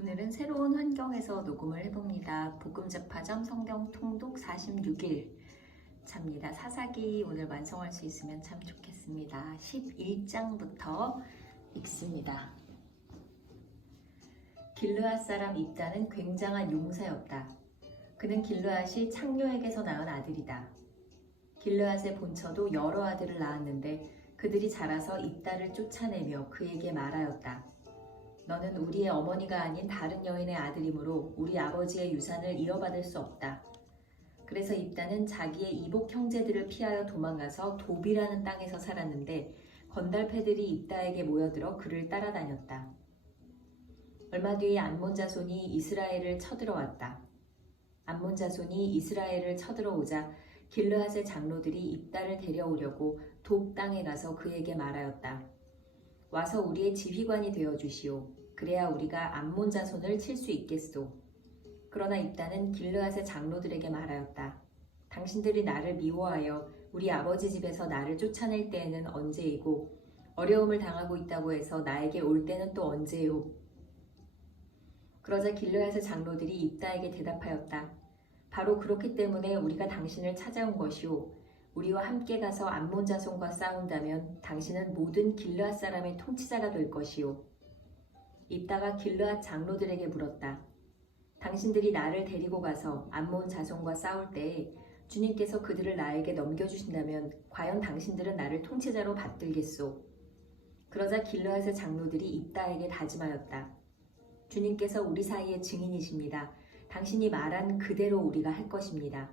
오늘은 새로운 환경에서 녹음을 해봅니다. 복음제파점 성경 통독 46일 차입니다. 사사기 오늘 완성할 수 있으면 참 좋겠습니다. 11장부터 읽습니다. 길르앗 사람 입다는 굉장한 용사였다. 그는 길르앗이 창녀에게서 낳은 아들이다. 길르앗의 본처도 여러 아들을 낳았는데 그들이 자라서 입다를 쫓아내며 그에게 말하였다. 너는 우리의 어머니가 아닌 다른 여인의 아들이므로 우리 아버지의 유산을 이어받을 수 없다. 그래서 입다는 자기의 이복 형제들을 피하여 도망가서 도비라는 땅에서 살았는데 건달패들이 입다에게 모여들어 그를 따라다녔다. 얼마 뒤에 암몬 자손이 이스라엘을 쳐들어왔다. 암몬 자손이 이스라엘을 쳐들어오자 길르앗의 장로들이 입다를 데려오려고 돕 땅에 가서 그에게 말하였다. 와서 우리의 지휘관이 되어 주시오. 그래야 우리가 암몬 자손을 칠 수 있겠소. 그러나 입다는 길르앗의 장로들에게 말하였다. 당신들이 나를 미워하여 우리 아버지 집에서 나를 쫓아낼 때에는 언제이고 어려움을 당하고 있다고 해서 나에게 올 때는 또 언제요? 그러자 길르앗의 장로들이 입다에게 대답하였다. 바로 그렇기 때문에 우리가 당신을 찾아온 것이오. 우리와 함께 가서 암몬 자손과 싸운다면 당신은 모든 길르앗 사람의 통치자가 될 것이오. 입다가 길르앗 장로들에게 물었다. 당신들이 나를 데리고 가서 암몬 자손과 싸울 때에 주님께서 그들을 나에게 넘겨주신다면 과연 당신들은 나를 통치자로 받들겠소? 그러자 길르앗의 장로들이 입다에게 다짐하였다. 주님께서 우리 사이의 증인이십니다. 당신이 말한 그대로 우리가 할 것입니다.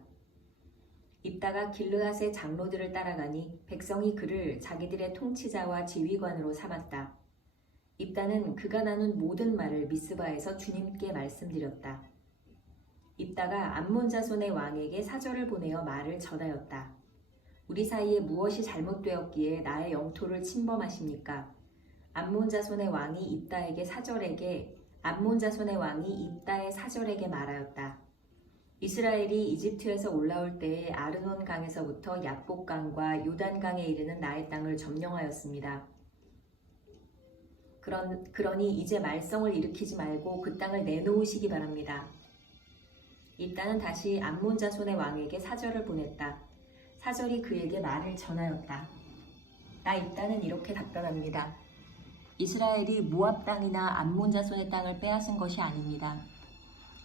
입다가 길르앗의 장로들을 따라가니 백성이 그를 자기들의 통치자와 지휘관으로 삼았다. 입다는 그가 나눈 모든 말을 미스바에서 주님께 말씀드렸다. 입다가 암몬 자손의 왕에게 사절을 보내어 말을 전하였다. 우리 사이에 무엇이 잘못되었기에 나의 영토를 침범하십니까? 암몬 자손의 왕이 입다의 사절에게 말하였다. 이스라엘이 이집트에서 올라올 때에 아르논 강에서부터 얍복 강과 요단 강에 이르는 나의 땅을 점령하였습니다. 그러니 이제 말썽을 일으키지 말고 그 땅을 내놓으시기 바랍니다. 입다는 다시 암몬 자손의 왕에게 사절을 보냈다. 사절이 그에게 말을 전하였다. 나 입다는 이렇게 답변합니다. 이스라엘이 모압 땅이나 암몬 자손의 땅을 빼앗은 것이 아닙니다.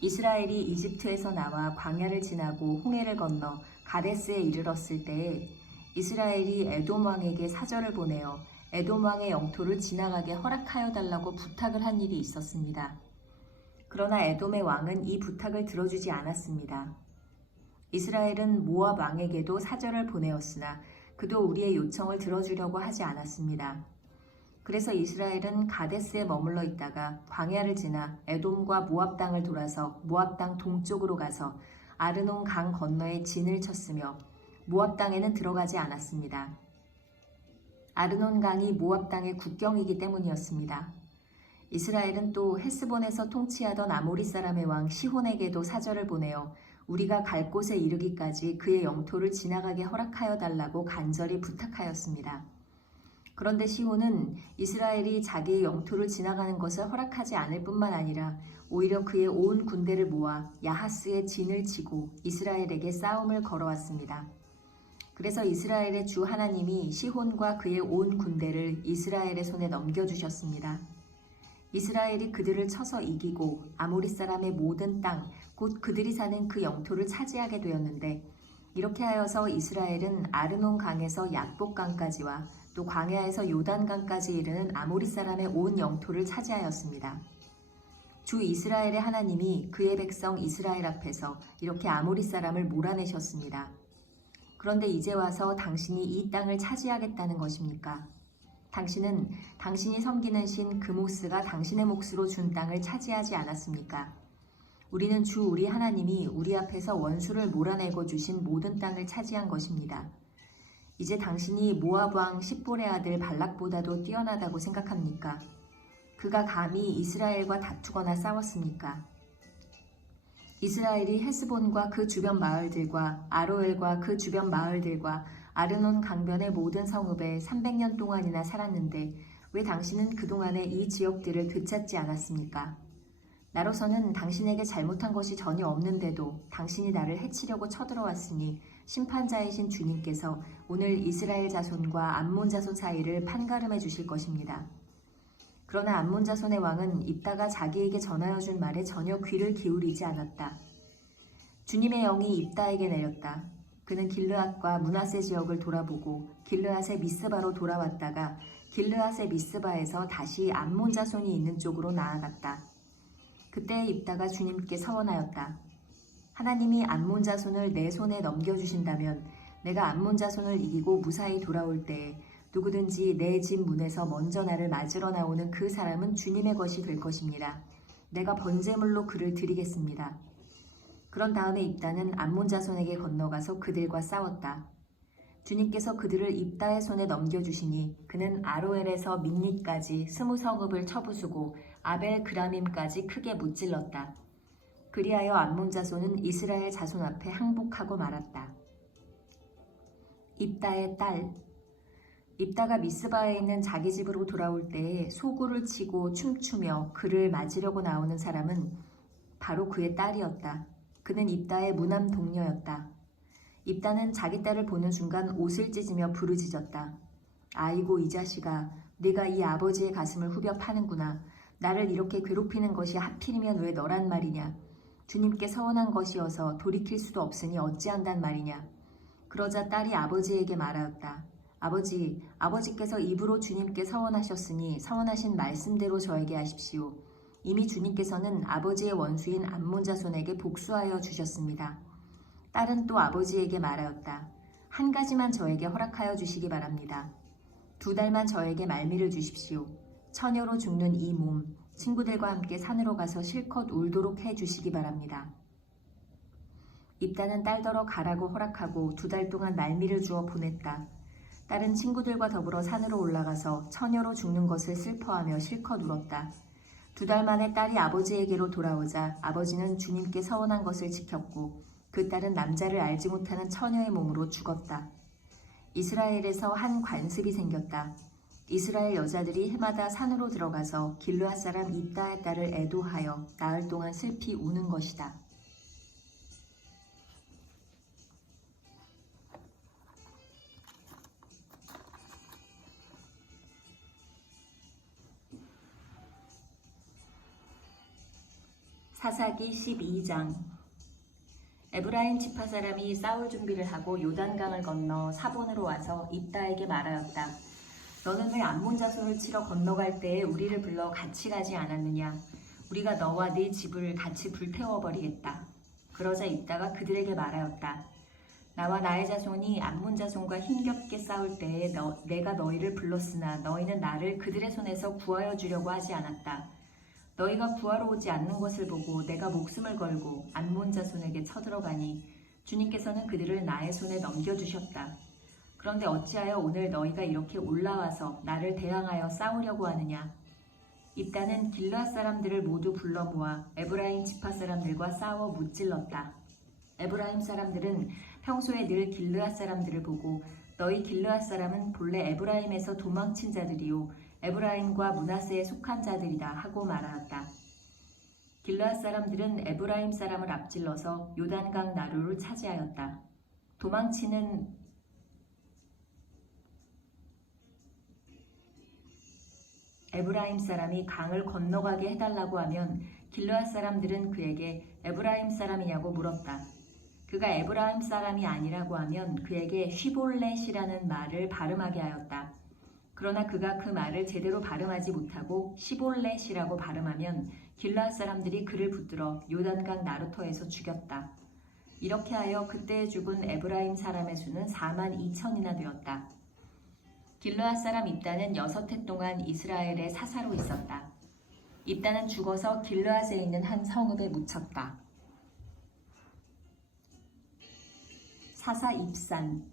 이스라엘이 이집트에서 나와 광야를 지나고 홍해를 건너 가데스에 이르렀을 때에 이스라엘이 에돔 왕에게 사절을 보내어 에돔 왕의 영토를 지나가게 허락하여 달라고 부탁을 한 일이 있었습니다. 그러나 에돔의 왕은 이 부탁을 들어주지 않았습니다. 이스라엘은 모압 왕에게도 사절을 보내었으나 그도 우리의 요청을 들어주려고 하지 않았습니다. 그래서 이스라엘은 가데스에 머물러 있다가 광야를 지나 에돔과 모압 땅을 돌아서 모압 땅 동쪽으로 가서 아르논 강 건너에 진을 쳤으며 모압 땅에는 들어가지 않았습니다. 아르논 강이 모압 땅의 국경이기 때문이었습니다. 이스라엘은 또 헤스본에서 통치하던 아모리 사람의 왕 시혼에게도 사절을 보내어 우리가 갈 곳에 이르기까지 그의 영토를 지나가게 허락하여 달라고 간절히 부탁하였습니다. 그런데 시혼은 이스라엘이 자기의 영토를 지나가는 것을 허락하지 않을 뿐만 아니라 오히려 그의 온 군대를 모아 야하스에 진을 치고 이스라엘에게 싸움을 걸어왔습니다. 그래서 이스라엘의 주 하나님이 시혼과 그의 온 군대를 이스라엘의 손에 넘겨주셨습니다. 이스라엘이 그들을 쳐서 이기고 아모리 사람의 모든 땅, 곧 그들이 사는 그 영토를 차지하게 되었는데 이렇게 하여서 이스라엘은 아르논 강에서 얍복 강까지와 또 광야에서 요단 강까지 이르는 아모리 사람의 온 영토를 차지하였습니다. 주 이스라엘의 하나님이 그의 백성 이스라엘 앞에서 이렇게 아모리 사람을 몰아내셨습니다. 그런데 이제 와서 당신이 이 땅을 차지하겠다는 것입니까? 당신은 당신이 섬기는 신 그모스가 당신의 몫으로 준 땅을 차지하지 않았습니까? 우리는 주 우리 하나님이 우리 앞에서 원수를 몰아내고 주신 모든 땅을 차지한 것입니다. 이제 당신이 모압 왕 십볼의 아들 발락보다도 뛰어나다고 생각합니까? 그가 감히 이스라엘과 다투거나 싸웠습니까? 이스라엘이 헤스본과 그 주변 마을들과 아로엘과 그 주변 마을들과 아르논 강변의 모든 성읍에 300년 동안이나 살았는데 왜 당신은 그동안에 이 지역들을 되찾지 않았습니까? 나로서는 당신에게 잘못한 것이 전혀 없는데도 당신이 나를 해치려고 쳐들어왔으니 심판자이신 주님께서 오늘 이스라엘 자손과 암몬 자손 사이를 판가름해 주실 것입니다. 그러나 암몬 자손의 왕은 입다가 자기에게 전하여 준 말에 전혀 귀를 기울이지 않았다. 주님의 영이 입다에게 내렸다. 그는 길르앗과 므낫세 지역을 돌아보고 길르앗의 미스바로 돌아왔다가 길르앗의 미스바에서 다시 암몬 자손이 있는 쪽으로 나아갔다. 그때 입다가 주님께 서원하였다. 하나님이 암몬 자손을 내 손에 넘겨주신다면 내가 암몬 자손을 이기고 무사히 돌아올 때에 누구든지 내 집 문에서 먼저 나를 맞으러 나오는 그 사람은 주님의 것이 될 것입니다. 내가 번제물로 그를 드리겠습니다. 그런 다음에 입다는 암몬 자손에게 건너가서 그들과 싸웠다. 주님께서 그들을 입다의 손에 넘겨주시니 그는 아로엘에서 민니까지 20성읍을 쳐부수고 아벨 그라밈까지 크게 무찔렀다. 그리하여 암몬 자손은 이스라엘 자손 앞에 항복하고 말았다. 입다의 딸. 입다가 미스바에 있는 자기 집으로 돌아올 때에 소구를 치고 춤추며 그를 맞으려고 나오는 사람은 바로 그의 딸이었다. 그는 입다의 무남 동료였다. 입다는 자기 딸을 보는 순간 옷을 찢으며 부르짖었다. 아이고 이 자식아, 네가 이 아버지의 가슴을 후벼 파는구나. 나를 이렇게 괴롭히는 것이 하필이면 왜 너란 말이냐. 주님께 서원한 것이어서 돌이킬 수도 없으니 어찌한단 말이냐. 그러자 딸이 아버지에게 말하였다. 아버지께서 입으로 주님께 서원하셨으니 서원하신 말씀대로 저에게 하십시오. 이미 주님께서는 아버지의 원수인 암몬 자손에게 복수하여 주셨습니다. 딸은 또 아버지에게 말하였다. 한 가지만 저에게 허락하여 주시기 바랍니다. 2달만 저에게 말미를 주십시오. 처녀로 죽는 이 몸, 친구들과 함께 산으로 가서 실컷 울도록 해 주시기 바랍니다. 입다는 딸더러 가라고 허락하고 2달 동안 말미를 주어 보냈다. 딸은 친구들과 더불어 산으로 올라가서 처녀로 죽는 것을 슬퍼하며 실컷 울었다. 2달 만에 딸이 아버지에게로 돌아오자 아버지는 주님께 서원한 것을 지켰고 그 딸은 남자를 알지 못하는 처녀의 몸으로 죽었다. 이스라엘에서 한 관습이 생겼다. 이스라엘 여자들이 해마다 산으로 들어가서 길르앗 사람 입다의 딸을 애도하여 나흘 동안 슬피 우는 것이다. 사사기 12장. 에브라임 지파 사람이 싸울 준비를 하고 요단강을 건너 사본으로 와서 입다에게 말하였다. 너는 왜 암몬 자손을 치러 건너갈 때에 우리를 불러 같이 가지 않았느냐? 우리가 너와 네 집을 같이 불태워버리겠다. 그러자 입다가 그들에게 말하였다. 나와 나의 자손이 암몬 자손과 힘겹게 싸울 때에 내가 너희를 불렀으나 너희는 나를 그들의 손에서 구하여 주려고 하지 않았다. 너희가 구하러 오지 않는 것을 보고 내가 목숨을 걸고 암몬 자손에게 쳐들어가니 주님께서는 그들을 나의 손에 넘겨주셨다. 그런데 어찌하여 오늘 너희가 이렇게 올라와서 나를 대항하여 싸우려고 하느냐? 입다는 길르앗 사람들을 모두 불러 모아 에브라임 지파 사람들과 싸워 무찔렀다. 에브라임 사람들은 평소에 늘 길르앗 사람들을 보고 너희 길르앗 사람은 본래 에브라임에서 도망친 자들이요 에브라임과 므낫세에 속한 자들이다 하고 말하였다. 길르앗 사람들은 에브라임 사람을 앞질러서 요단강 나루를 차지하였다. 도망치는 에브라임 사람이 강을 건너가게 해달라고 하면 길르앗 사람들은 그에게 에브라임 사람이냐고 물었다. 그가 에브라임 사람이 아니라고 하면 그에게 휘볼렛이라는 말을 발음하게 하였다. 그러나 그가 그 말을 제대로 발음하지 못하고 시볼렛이라고 발음하면 길르앗 사람들이 그를 붙들어 요단강 나루터에서 죽였다. 이렇게 하여 그때 죽은 에브라임 사람의 수는 42,000이나 되었다. 길르앗 사람 입다는 6해 동안 이스라엘의 사사로 있었다. 입다는 죽어서 길르앗에 있는 한 성읍에 묻혔다. 사사 입산.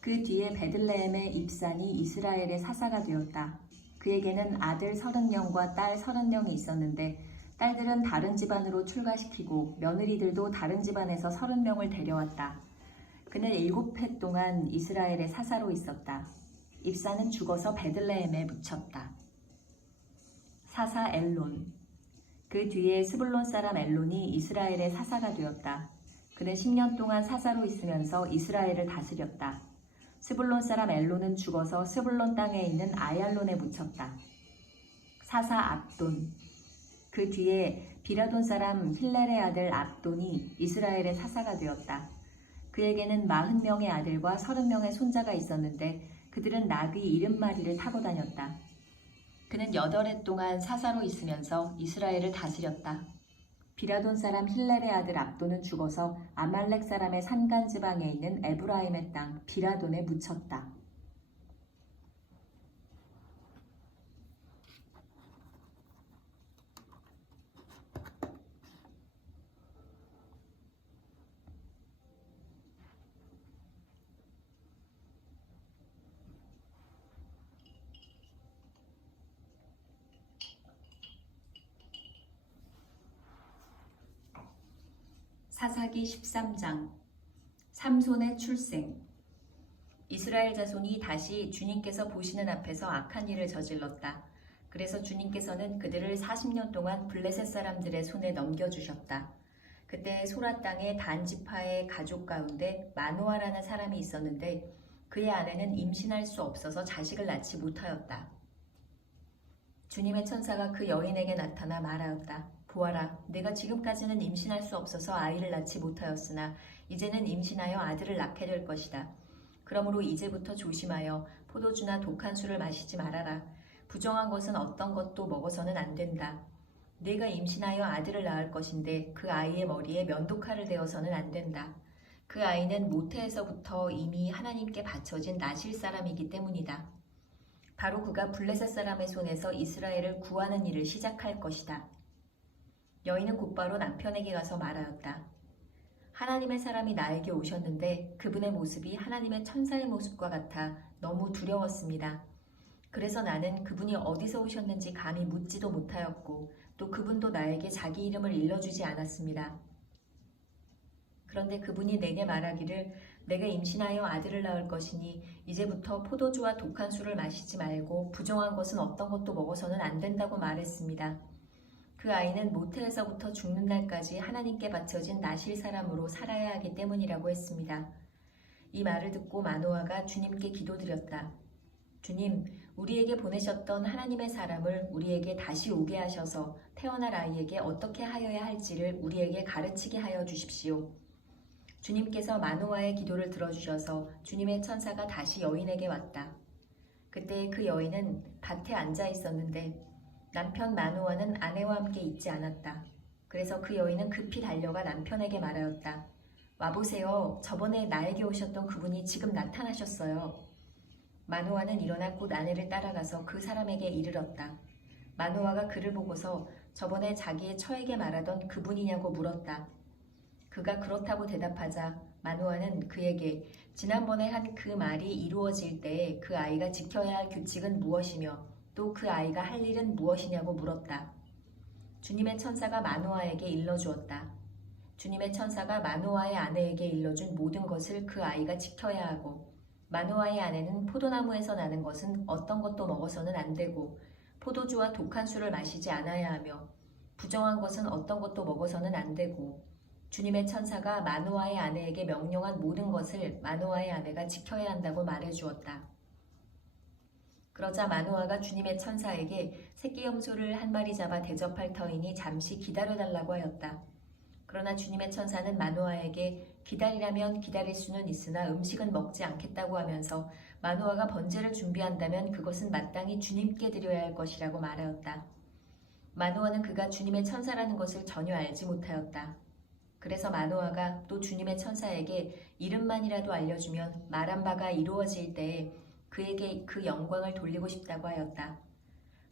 그 뒤에 베들레헴의 입산이 이스라엘의 사사가 되었다. 그에게는 아들 30명과 딸 30명이 있었는데 딸들은 다른 집안으로 출가시키고 며느리들도 다른 집안에서 30명을 데려왔다. 그는 7해 동안 이스라엘의 사사로 있었다. 입산은 죽어서 베들레헴에 묻혔다. 사사 엘론. 그 뒤에 스불론 사람 엘론이 이스라엘의 사사가 되었다. 그는 10년 동안 사사로 있으면서 이스라엘을 다스렸다. 스불론 사람 엘론은 죽어서 스불론 땅에 있는 아얄론에 묻혔다. 사사 압돈. 그 뒤에 비라돈 사람 힐렐의 아들 압돈이 이스라엘의 사사가 되었다. 그에게는 40명의 아들과 30명의 손자가 있었는데 그들은 나귀 70마리를 타고 다녔다. 그는 8해 동안 사사로 있으면서 이스라엘을 다스렸다. 비라돈 사람 힐렐의 아들 압돈은 죽어서 아말렉 사람의 산간 지방에 있는 에브라임의 땅 비라돈에 묻혔다. 사사기 13장 삼손의 출생. 이스라엘 자손이 다시 주님께서 보시는 앞에서 악한 일을 저질렀다. 그래서 주님께서는 그들을 40년 동안 블레셋 사람들의 손에 넘겨주셨다. 그때 소라 땅의 단 지파의 가족 가운데 마노아라는 사람이 있었는데 그의 아내는 임신할 수 없어서 자식을 낳지 못하였다. 주님의 천사가 그 여인에게 나타나 말하였다. 보아라, 내가 지금까지는 임신할 수 없어서 아이를 낳지 못하였으나 이제는 임신하여 아들을 낳게 될 것이다. 그러므로 이제부터 조심하여 포도주나 독한 술을 마시지 말아라. 부정한 것은 어떤 것도 먹어서는 안 된다. 내가 임신하여 아들을 낳을 것인데 그 아이의 머리에 면도칼을 대어서는 안 된다. 그 아이는 모태에서부터 이미 하나님께 바쳐진 나실 사람이기 때문이다. 바로 그가 블레셋 사람의 손에서 이스라엘을 구하는 일을 시작할 것이다. 여인은 곧바로 남편에게 가서 말하였다. 하나님의 사람이 나에게 오셨는데 그분의 모습이 하나님의 천사의 모습과 같아 너무 두려웠습니다. 그래서 나는 그분이 어디서 오셨는지 감히 묻지도 못하였고 또 그분도 나에게 자기 이름을 일러주지 않았습니다. 그런데 그분이 내게 말하기를 내가 임신하여 아들을 낳을 것이니 이제부터 포도주와 독한 술을 마시지 말고 부정한 것은 어떤 것도 먹어서는 안 된다고 말했습니다. 그 아이는 모태에서부터 죽는 날까지 하나님께 바쳐진 나실 사람으로 살아야 하기 때문이라고 했습니다. 이 말을 듣고 마노아가 주님께 기도드렸다. 주님, 우리에게 보내셨던 하나님의 사람을 우리에게 다시 오게 하셔서 태어날 아이에게 어떻게 하여야 할지를 우리에게 가르치게 하여 주십시오. 주님께서 마노아의 기도를 들어주셔서 주님의 천사가 다시 여인에게 왔다. 그때 그 여인은 밭에 앉아 있었는데 남편 마노아는 아내와 함께 있지 않았다. 그래서 그 여인은 급히 달려가 남편에게 말하였다. 와보세요. 저번에 나에게 오셨던 그분이 지금 나타나셨어요. 마노아는 일어나 곧 아내를 따라가서 그 사람에게 이르렀다. 마노아가 그를 보고서 저번에 자기의 처에게 말하던 그분이냐고 물었다. 그가 그렇다고 대답하자 마노아는 그에게 지난번에 한 그 말이 이루어질 때에 그 아이가 지켜야 할 규칙은 무엇이며 또 그 아이가 할 일은 무엇이냐고 물었다. 주님의 천사가 마노아에게 일러주었다. 주님의 천사가 마노아의 아내에게 일러준 모든 것을 그 아이가 지켜야 하고 마노아의 아내는 포도나무에서 나는 것은 어떤 것도 먹어서는 안 되고 포도주와 독한 술을 마시지 않아야 하며 부정한 것은 어떤 것도 먹어서는 안 되고 주님의 천사가 마노아의 아내에게 명령한 모든 것을 마노아의 아내가 지켜야 한다고 말해주었다. 그러자 마노아가 주님의 천사에게 새끼 염소를 한 마리 잡아 대접할 터이니 잠시 기다려달라고 하였다. 그러나 주님의 천사는 마노아에게 기다리라면 기다릴 수는 있으나 음식은 먹지 않겠다고 하면서 마노아가 번제를 준비한다면 그것은 마땅히 주님께 드려야 할 것이라고 말하였다. 마노아는 그가 주님의 천사라는 것을 전혀 알지 못하였다. 그래서 마노아가 또 주님의 천사에게 이름만이라도 알려주면 말한 바가 이루어질 때에 그에게 그 영광을 돌리고 싶다고 하였다.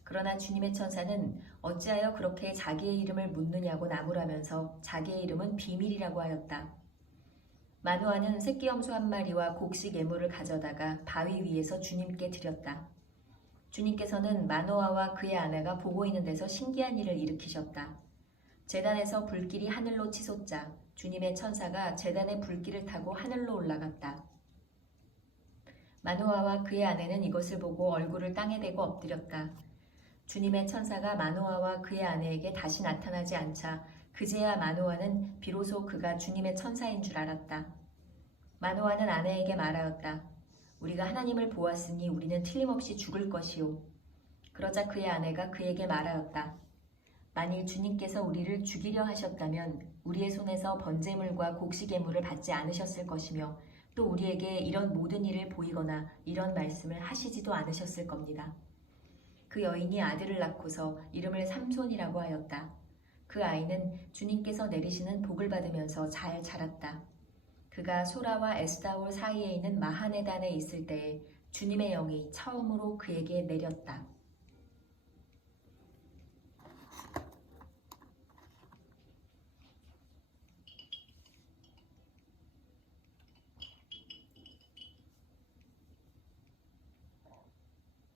그러나 주님의 천사는 어찌하여 그렇게 자기의 이름을 묻느냐고 나무라면서 자기의 이름은 비밀이라고 하였다. 마노아는 새끼 염소 한 마리와 곡식 예물을 가져다가 바위 위에서 주님께 드렸다. 주님께서는 마노아와 그의 아내가 보고 있는 데서 신기한 일을 일으키셨다. 제단에서 불길이 하늘로 치솟자 주님의 천사가 제단의 불길을 타고 하늘로 올라갔다. 마노아와 그의 아내는 이것을 보고 얼굴을 땅에 대고 엎드렸다. 주님의 천사가 마노아와 그의 아내에게 다시 나타나지 않자 그제야 마노아는 비로소 그가 주님의 천사인 줄 알았다. 마노아는 아내에게 말하였다. 우리가 하나님을 보았으니 우리는 틀림없이 죽을 것이요. 그러자 그의 아내가 그에게 말하였다. 만일 주님께서 우리를 죽이려 하셨다면 우리의 손에서 번제물과 곡식예물을 받지 않으셨을 것이며 또 우리에게 이런 모든 일을 보이거나 이런 말씀을 하시지도 않으셨을 겁니다. 그 여인이 아들을 낳고서 이름을 삼손이라고 하였다. 그 아이는 주님께서 내리시는 복을 받으면서 잘 자랐다. 그가 소라와 에스다올 사이에 있는 마하네단에 있을 때에 주님의 영이 처음으로 그에게 내렸다.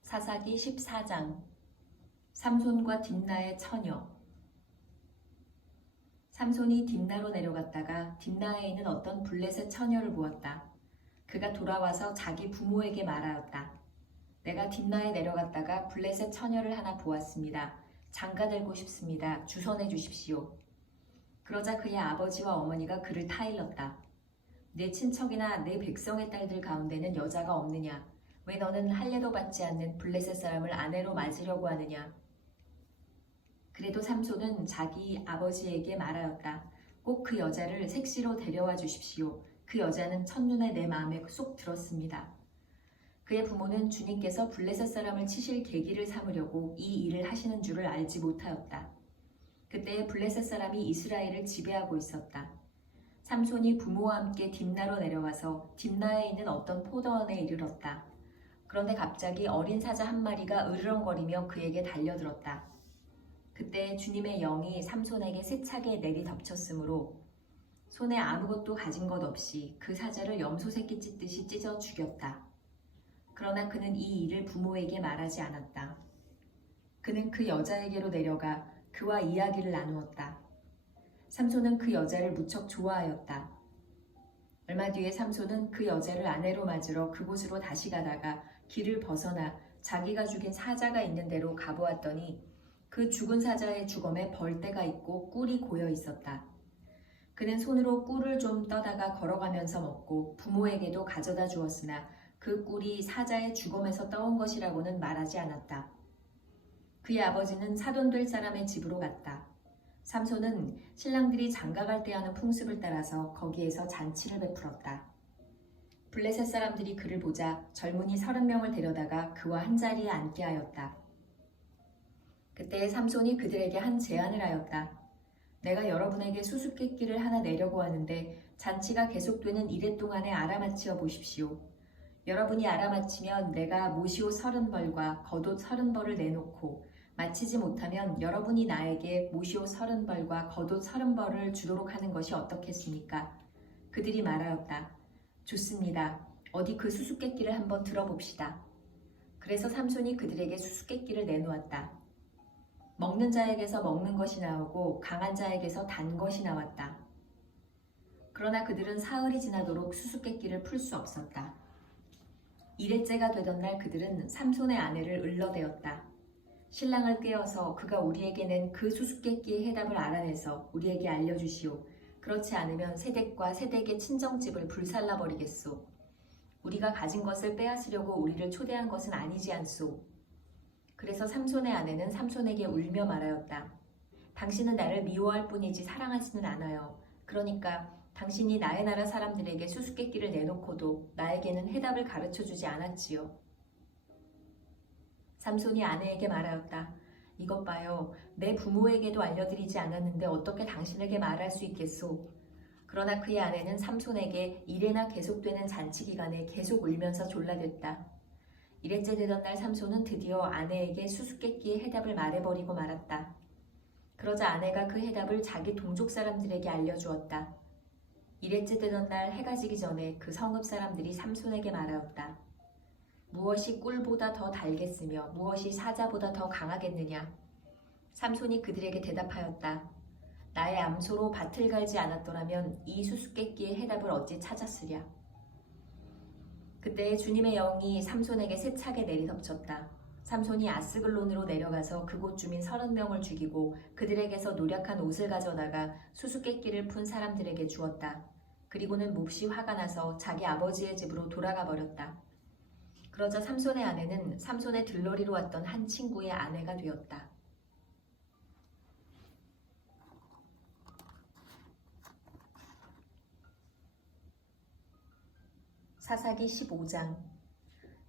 사사기 14장 삼손과 딥나의 처녀. 삼손이 딥나로 내려갔다가 딥나에 있는 어떤 블레셋 처녀를 보았다. 그가 돌아와서 자기 부모에게 말하였다. 내가 딥나에 내려갔다가 블레셋 처녀를 하나 보았습니다. 장가 들고 싶습니다. 주선해 주십시오. 그러자 그의 아버지와 어머니가 그를 타일렀다. 내 친척이나 내 백성의 딸들 가운데는 여자가 없느냐? 왜 너는 할례도 받지 않는 블레셋 사람을 아내로 맞으려고 하느냐? 그래도 삼손은 자기 아버지에게 말하였다. 꼭 그 여자를 색시로 데려와 주십시오. 그 여자는 첫눈에 내 마음에 쏙 들었습니다. 그의 부모는 주님께서 블레셋 사람을 치실 계기를 삼으려고 이 일을 하시는 줄을 알지 못하였다. 그때 블레셋 사람이 이스라엘을 지배하고 있었다. 삼손이 부모와 함께 딥나로 내려가서 딥나에 있는 어떤 포도원에 이르렀다. 그런데 갑자기 어린 사자 한 마리가 으르렁거리며 그에게 달려들었다. 그때 주님의 영이 삼손에게 세차게 내리덮쳤으므로 손에 아무것도 가진 것 없이 그 사자를 염소 새끼 찢듯이 찢어 죽였다. 그러나 그는 이 일을 부모에게 말하지 않았다. 그는 그 여자에게로 내려가 그와 이야기를 나누었다. 삼손은 그 여자를 무척 좋아하였다. 얼마 뒤에 삼손은 그 여자를 아내로 맞으러 그곳으로 다시 가다가 길을 벗어나 자기가 죽인 사자가 있는 데로 가보았더니 그 죽은 사자의 주검에 벌떼가 있고 꿀이 고여 있었다. 그는 손으로 꿀을 좀 떠다가 걸어가면서 먹고 부모에게도 가져다 주었으나 그 꿀이 사자의 주검에서 떠온 것이라고는 말하지 않았다. 그의 아버지는 사돈될 사람의 집으로 갔다. 삼손은 신랑들이 장가갈 때 하는 풍습을 따라서 거기에서 잔치를 베풀었다. 블레셋 사람들이 그를 보자 젊은이 30명을 데려다가 그와 한자리에 앉게 하였다. 그때 삼손이 그들에게 한 제안을 하였다. 내가 여러분에게 수수께끼를 하나 내려고 하는데 잔치가 계속되는 이래 동안에 알아맞히어 보십시오. 여러분이 알아맞히면 내가 모시옷 30벌과 겉옷 30벌을 내놓고 마치지 못하면 여러분이 나에게 모시옷 30벌과 겉옷 30벌을 주도록 하는 것이 어떻겠습니까? 그들이 말하였다. 좋습니다. 어디 그 수수께끼를 한번 들어봅시다. 그래서 삼손이 그들에게 수수께끼를 내놓았다. 먹는 자에게서 먹는 것이 나오고 강한 자에게서 단 것이 나왔다. 그러나 그들은 사흘이 지나도록 수수께끼를 풀 수 없었다. 일회째가 되던 날 그들은 삼손의 아내를 을러대었다. 신랑을 깨워서 그가 우리에게 낸 그 수수께끼의 해답을 알아내서 우리에게 알려주시오. 그렇지 않으면 세댁과 세댁의 친정집을 불살라버리겠소. 우리가 가진 것을 빼앗으려고 우리를 초대한 것은 아니지 않소. 그래서 삼손의 아내는 삼손에게 울며 말하였다. 당신은 나를 미워할 뿐이지 사랑하지는 않아요. 그러니까 당신이 나의 나라 사람들에게 수수께끼를 내놓고도 나에게는 해답을 가르쳐주지 않았지요. 삼손이 아내에게 말하였다. 이것 봐요. 내 부모에게도 알려드리지 않았는데 어떻게 당신에게 말할 수 있겠소. 그러나 그의 아내는 삼손에게 이래나 계속되는 잔치 기간에 계속 울면서 졸라댔다. 이래째 되던 날 삼손은 드디어 아내에게 수수께끼의 해답을 말해버리고 말았다. 그러자 아내가 그 해답을 자기 동족 사람들에게 알려주었다. 이래째 되던 날 해가 지기 전에 그 성읍 사람들이 삼손에게 말하였다. 무엇이 꿀보다 더 달겠으며 무엇이 사자보다 더 강하겠느냐? 삼손이 그들에게 대답하였다. 나의 암소로 밭을 갈지 않았더라면 이 수수께끼의 해답을 어찌 찾았으랴. 그때 주님의 영이 삼손에게 세차게 내리덮쳤다. 삼손이 아스글론으로 내려가서 그곳 주민 30명을 죽이고 그들에게서 노략한 옷을 가져다가 수수께끼를 푼 사람들에게 주었다. 그리고는 몹시 화가 나서 자기 아버지의 집으로 돌아가 버렸다. 그러자 삼손의 아내는 삼손의 들러리로 왔던 한 친구의 아내가 되었다. 사사기 15장.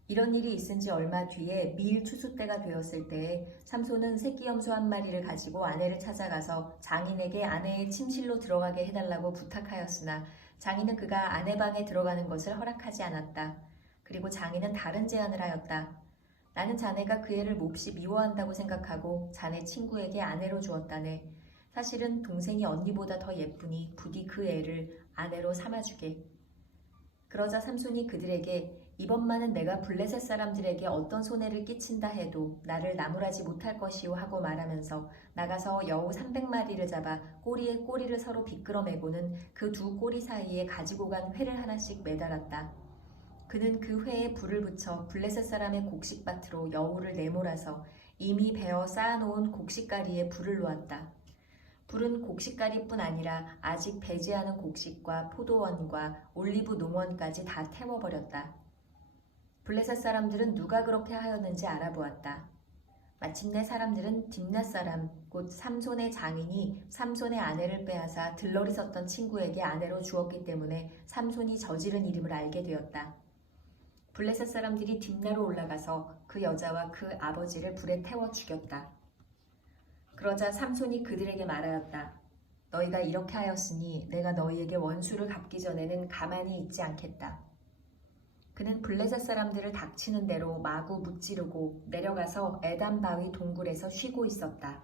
이런 일이 있은 지 얼마 뒤에 미일 추수 때가 되었을 때에 삼손은 새끼 염소 한 마리를 가지고 아내를 찾아가서 장인에게 아내의 침실로 들어가게 해달라고 부탁하였으나 장인은 그가 아내 방에 들어가는 것을 허락하지 않았다. 그리고 장인은 다른 제안을 하였다. 나는 자네가 그 애를 몹시 미워한다고 생각하고 자네 친구에게 아내로 주었다네. 사실은 동생이 언니보다 더 예쁘니 부디 그 애를 아내로 삼아주게. 그러자 삼손이 그들에게 이번만은 내가 블레셋 사람들에게 어떤 손해를 끼친다 해도 나를 나무라지 못할 것이오 하고 말하면서 나가서 여우 300마리를 잡아 꼬리에 꼬리를 서로 비끄러매고는 그 두 꼬리 사이에 가지고 간 회를 하나씩 매달았다. 그는 그 회에 불을 붙여 블레셋 사람의 곡식밭으로 여우를 내몰아서 이미 베어 쌓아놓은 곡식가리에 불을 놓았다. 불은 곡식가리뿐 아니라 아직 배제하는 곡식과 포도원과 올리브 농원까지 다 태워버렸다. 블레셋 사람들은 누가 그렇게 하였는지 알아보았다. 마침내 사람들은 딥낫 사람 곧 삼손의 장인이 삼손의 아내를 빼앗아 들러리 섰던 친구에게 아내로 주었기 때문에 삼손이 저지른 이름을 알게 되었다. 블레셋 사람들이 딥나로 올라가서 그 여자와 그 아버지를 불에 태워 죽였다. 그러자 삼손이 그들에게 말하였다. 너희가 이렇게 하였으니 내가 너희에게 원수를 갚기 전에는 가만히 있지 않겠다. 그는 블레셋 사람들을 닥치는 대로 마구 무찌르고 내려가서 에단 바위 동굴에서 쉬고 있었다.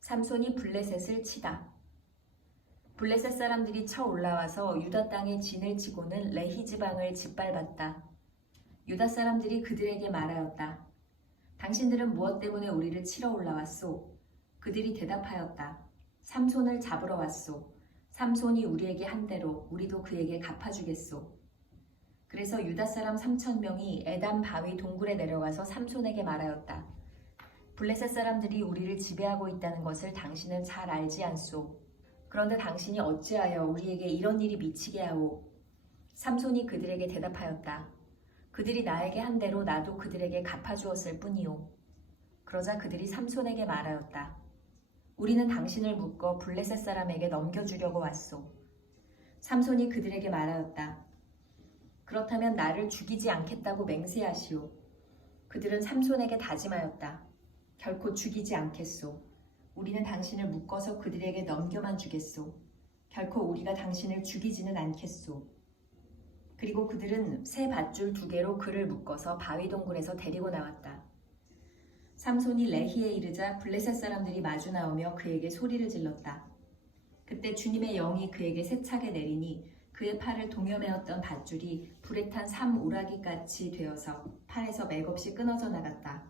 삼손이 블레셋을 치다. 블레셋 사람들이 쳐 올라와서 유다 땅에 진을 치고는 레히 지방을 짓밟았다. 유다 사람들이 그들에게 말하였다. 당신들은 무엇 때문에 우리를 치러 올라왔소? 그들이 대답하였다. 삼손을 잡으러 왔소. 삼손이 우리에게 한 대로 우리도 그에게 갚아주겠소. 그래서 유다 사람 3,000명이 에단 바위 동굴에 내려가서 삼손에게 말하였다. 블레셋 사람들이 우리를 지배하고 있다는 것을 당신은 잘 알지 않소. 그런데 당신이 어찌하여 우리에게 이런 일이 미치게 하오? 삼손이 그들에게 대답하였다. 그들이 나에게 한 대로 나도 그들에게 갚아주었을 뿐이오. 그러자 그들이 삼손에게 말하였다. 우리는 당신을 묶어 블레셋 사람에게 넘겨주려고 왔소. 삼손이 그들에게 말하였다. 그렇다면 나를 죽이지 않겠다고 맹세하시오. 그들은 삼손에게 다짐하였다. 결코 죽이지 않겠소. 우리는 당신을 묶어서 그들에게 넘겨만 주겠소. 결코 우리가 당신을 죽이지는 않겠소. 그리고 그들은 새 밧줄 2개로 그를 묶어서 바위 동굴에서 데리고 나왔다. 삼손이 레히에 이르자 블레셋 사람들이 마주 나오며 그에게 소리를 질렀다. 그때 주님의 영이 그에게 세차게 내리니 그의 팔을 동여매었던 밧줄이 불에 탄 삼오라기같이 되어서 팔에서 맥없이 끊어져 나갔다.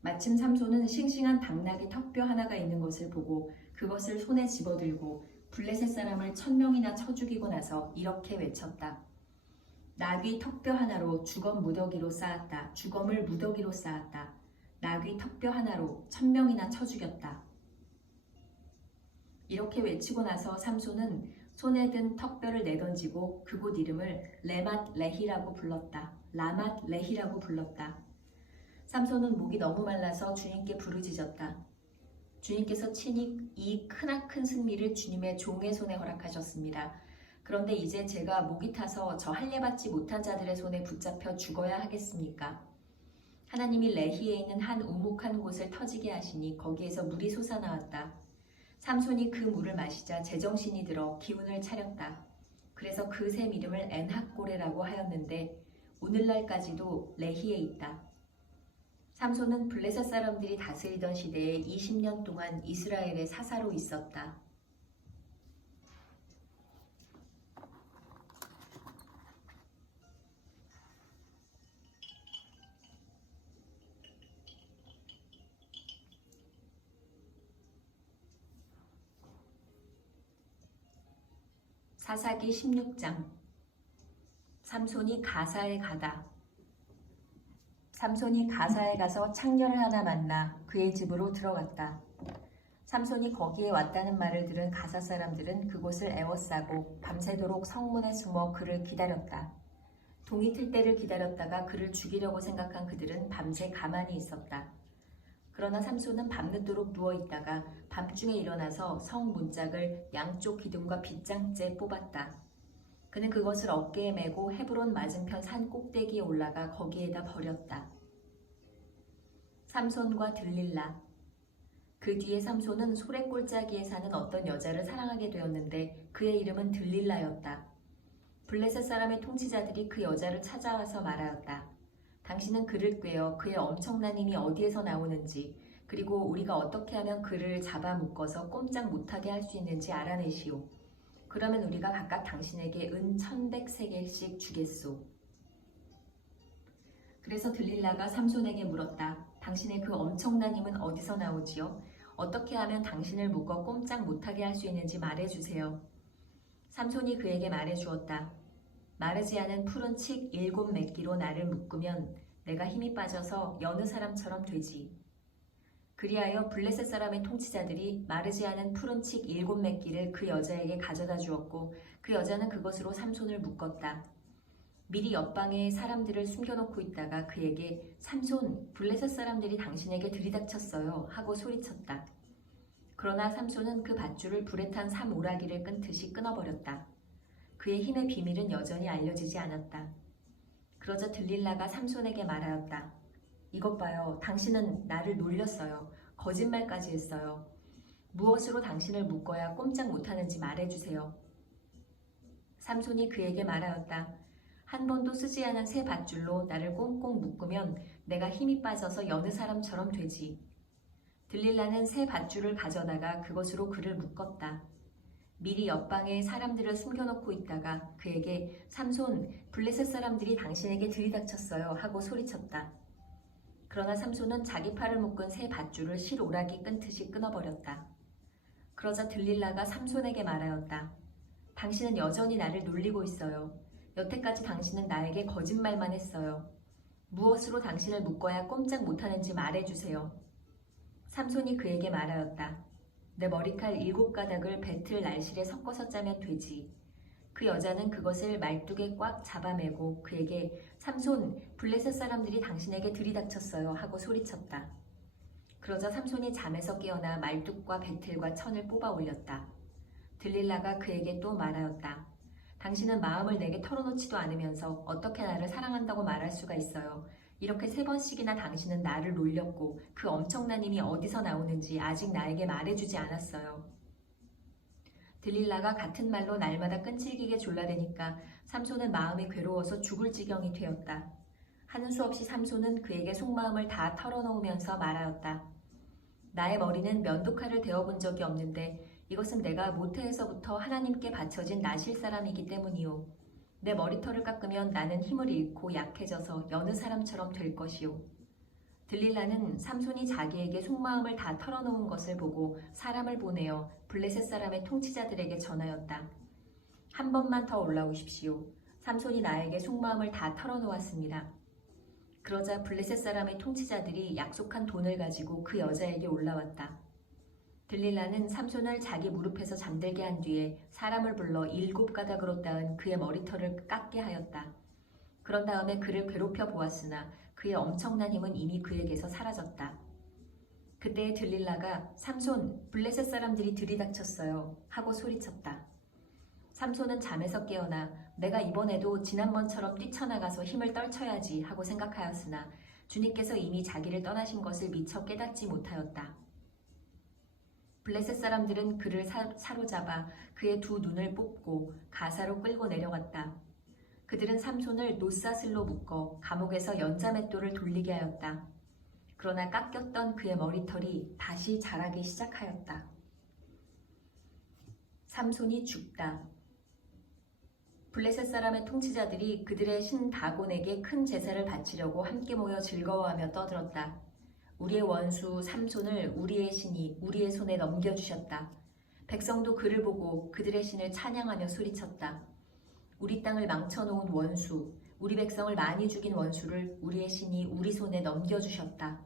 마침 삼손은 싱싱한 당나귀 턱뼈 하나가 있는 것을 보고 그것을 손에 집어들고 블레셋 사람을 1000명이나 쳐 죽이고 나서 이렇게 외쳤다. 나귀 턱뼈 하나로 주검 무더기로 쌓았다. 주검을 무더기로 쌓았다. 나귀 턱뼈 하나로 1000명이나 쳐 죽였다. 이렇게 외치고 나서 삼손은 손에 든 턱뼈를 내던지고 그곳 이름을 레맛 레히라고 불렀다. 라맛 레히라고 불렀다. 삼손은 목이 너무 말라서 주님께 부르짖었다. 주님께서 친히 이 크나큰 승리를 주님의 종의 손에 허락하셨습니다. 그런데 이제 제가 목이 타서 저 할례받지 못한 자들의 손에 붙잡혀 죽어야 하겠습니까? 하나님이 레히에 있는 한 우묵한 곳을 터지게 하시니 거기에서 물이 솟아나왔다. 삼손이 그 물을 마시자 제정신이 들어 기운을 차렸다. 그래서 그 샘 이름을 엔학고레라고 하였는데 오늘날까지도 레히에 있다. 삼손은 블레셋 사람들이 다스리던 시대에 20년 동안 이스라엘의 사사로 있었다. 사사기 16장. 삼손이 가사에 가다. 삼손이 가사에 가서 창녀를 하나 만나 그의 집으로 들어갔다. 삼손이 거기에 왔다는 말을 들은 가사 사람들은 그곳을 애워싸고 밤새도록 성문에 숨어 그를 기다렸다. 동이 틀 때를 기다렸다가 그를 죽이려고 생각한 그들은 밤새 가만히 있었다. 그러나 삼손은 밤늦도록 누워있다가 밤중에 일어나서 성 문짝을 양쪽 기둥과 빗장째 뽑았다. 그는 그것을 어깨에 메고 헤브론 맞은편 산 꼭대기에 올라가 거기에다 버렸다. 삼손과 들릴라. 그 뒤에 삼손은 소래골짜기에 사는 어떤 여자를 사랑하게 되었는데 그의 이름은 들릴라였다. 블레셋 사람의 통치자들이 그 여자를 찾아와서 말하였다. 당신은 그를 꿰어 그의 엄청난 힘이 어디에서 나오는지 그리고 우리가 어떻게 하면 그를 잡아 묶어서 꼼짝 못하게 할 수 있는지 알아내시오. 그러면 우리가 각각 당신에게 은 1100세겔씩 주겠소. 그래서 들릴라가 삼손에게 물었다. 당신의 그 엄청난 힘은 어디서 나오지요? 어떻게 하면 당신을 묶어 꼼짝 못하게 할 수 있는지 말해주세요. 삼손이 그에게 말해주었다. 마르지 않은 푸른 칡 7매끼로 나를 묶으면 내가 힘이 빠져서 여느 사람처럼 되지. 그리하여 블레셋 사람의 통치자들이 마르지 않은 푸른 칡 7매끼를 그 여자에게 가져다 주었고 그 여자는 그것으로 삼손을 묶었다. 미리 옆방에 사람들을 숨겨놓고 있다가 그에게 삼손, 블레셋 사람들이 당신에게 들이닥쳤어요 하고 소리쳤다. 그러나 삼손은 그 밧줄을 불에 탄 삼오라기를 끊듯이 끊어버렸다. 그의 힘의 비밀은 여전히 알려지지 않았다. 그러자 들릴라가 삼손에게 말하였다. 이것 봐요. 당신은 나를 놀렸어요. 거짓말까지 했어요. 무엇으로 당신을 묶어야 꼼짝 못하는지 말해주세요. 삼손이 그에게 말하였다. 한 번도 쓰지 않은 새 밧줄로 나를 꽁꽁 묶으면 내가 힘이 빠져서 여느 사람처럼 되지. 들릴라는 새 밧줄을 가져다가 그것으로 그를 묶었다. 미리 옆방에 사람들을 숨겨놓고 있다가 그에게 삼손, 블레셋 사람들이 당신에게 들이닥쳤어요 하고 소리쳤다. 그러나 삼손은 자기 팔을 묶은 새 밧줄을 실오라기 끊듯이 끊어버렸다. 그러자 들릴라가 삼손에게 말하였다. 당신은 여전히 나를 놀리고 있어요. 여태까지 당신은 나에게 거짓말만 했어요. 무엇으로 당신을 묶어야 꼼짝 못하는지 말해주세요. 삼손이 그에게 말하였다. 내 머리칼 7가닥을 배틀 날실에 섞어서 짜면 되지. 그 여자는 그것을 말뚝에 꽉 잡아매고 그에게 삼손, 블레셋 사람들이 당신에게 들이닥쳤어요 하고 소리쳤다. 그러자 삼손이 잠에서 깨어나 말뚝과 배틀과 천을 뽑아 올렸다. 들릴라가 그에게 또 말하였다. 당신은 마음을 내게 털어놓지도 않으면서 어떻게 나를 사랑한다고 말할 수가 있어요. 이렇게 3번씩이나 당신은 나를 놀렸고 그 엄청난 힘이 어디서 나오는지 아직 나에게 말해주지 않았어요. 들릴라가 같은 말로 날마다 끈질기게 졸라대니까 삼손은 마음이 괴로워서 죽을 지경이 되었다. 하는 수 없이 삼손은 그에게 속마음을 다 털어놓으면서 말하였다. 나의 머리는 면도칼을 대어본 적이 없는데 이것은 내가 모태에서부터 하나님께 바쳐진 나실 사람이기 때문이오. 내 머리털을 깎으면 나는 힘을 잃고 약해져서 여느 사람처럼 될 것이오. 들릴라는 삼손이 자기에게 속마음을 다 털어놓은 것을 보고 사람을 보내어 블레셋 사람의 통치자들에게 전하였다. 한 번만 더 올라오십시오. 삼손이 나에게 속마음을 다 털어놓았습니다. 그러자 블레셋 사람의 통치자들이 약속한 돈을 가지고 그 여자에게 올라왔다. 들릴라는 삼손을 자기 무릎에서 잠들게 한 뒤에 사람을 불러 7가닥으로 따은 그의 머리털을 깎게 하였다. 그런 다음에 그를 괴롭혀 보았으나 그의 엄청난 힘은 이미 그에게서 사라졌다. 그때 들릴라가 삼손, 블레셋 사람들이 들이닥쳤어요 하고 소리쳤다. 삼손은 잠에서 깨어나 내가 이번에도 지난번처럼 뛰쳐나가서 힘을 떨쳐야지 하고 생각하였으나 주님께서 이미 자기를 떠나신 것을 미처 깨닫지 못하였다. 블레셋 사람들은 그를 사로잡아 그의 두 눈을 뽑고 가사로 끌고 내려갔다. 그들은 삼손을 노사슬로 묶어 감옥에서 연자맷돌을 돌리게 하였다. 그러나 깎였던 그의 머리털이 다시 자라기 시작하였다. 삼손이 죽다. 블레셋 사람의 통치자들이 그들의 신 다곤에게 큰 제사를 바치려고 함께 모여 즐거워하며 떠들었다. 우리의 원수 삼손을 우리의 신이 우리의 손에 넘겨주셨다. 백성도 그를 보고 그들의 신을 찬양하며 소리쳤다. 우리 땅을 망쳐놓은 원수, 우리 백성을 많이 죽인 원수를 우리의 신이 우리 손에 넘겨주셨다.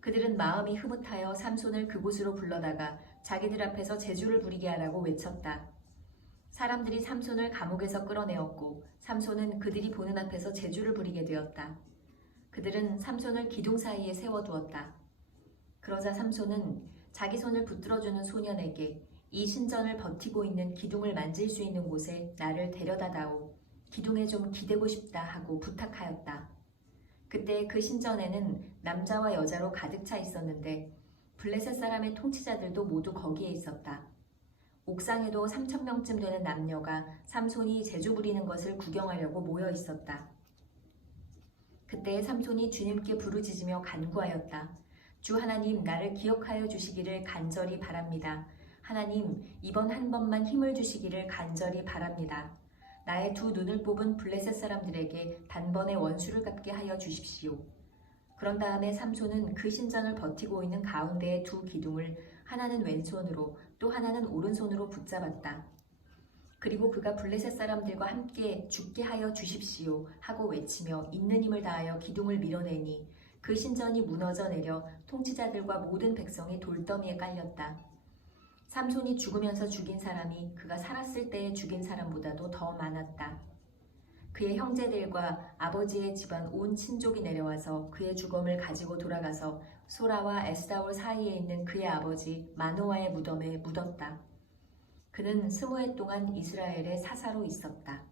그들은 마음이 흐뭇하여 삼손을 그곳으로 불러다가 자기들 앞에서 제주를 부리게 하라고 외쳤다. 사람들이 삼손을 감옥에서 끌어내었고 삼손은 그들이 보는 앞에서 제주를 부리게 되었다. 그들은 삼손을 기둥 사이에 세워두었다. 그러자 삼손은 자기 손을 붙들어주는 소년에게 이 신전을 버티고 있는 기둥을 만질 수 있는 곳에 나를 데려다다오. 기둥에 좀 기대고 싶다 하고 부탁하였다. 그때 그 신전에는 남자와 여자로 가득 차 있었는데 블레셋 사람의 통치자들도 모두 거기에 있었다. 옥상에도 3,000명쯤 되는 남녀가 삼손이 제주 부리는 것을 구경하려고 모여 있었다. 그때 삼손이 주님께 부르짖으며 간구하였다. 주 하나님, 나를 기억하여 주시기를 간절히 바랍니다. 하나님, 이번 한 번만 힘을 주시기를 간절히 바랍니다. 나의 두 눈을 뽑은 블레셋 사람들에게 단번에 원수를 갚게 하여 주십시오. 그런 다음에 삼손은 그 신전을 버티고 있는 가운데의 두 기둥을 하나는 왼손으로 또 하나는 오른손으로 붙잡았다. 그리고 그가 블레셋 사람들과 함께 죽게 하여 주십시오 하고 외치며 있는 힘을 다하여 기둥을 밀어내니 그 신전이 무너져 내려 통치자들과 모든 백성이 돌더미에 깔렸다. 삼손이 죽으면서 죽인 사람이 그가 살았을 때에 죽인 사람보다도 더 많았다. 그의 형제들과 아버지의 집안 온 친족이 내려와서 그의 주검을 가지고 돌아가서 소라와 에스다올 사이에 있는 그의 아버지 마노아의 무덤에 묻었다. 그는 20해 동안 이스라엘의 사사로 있었다.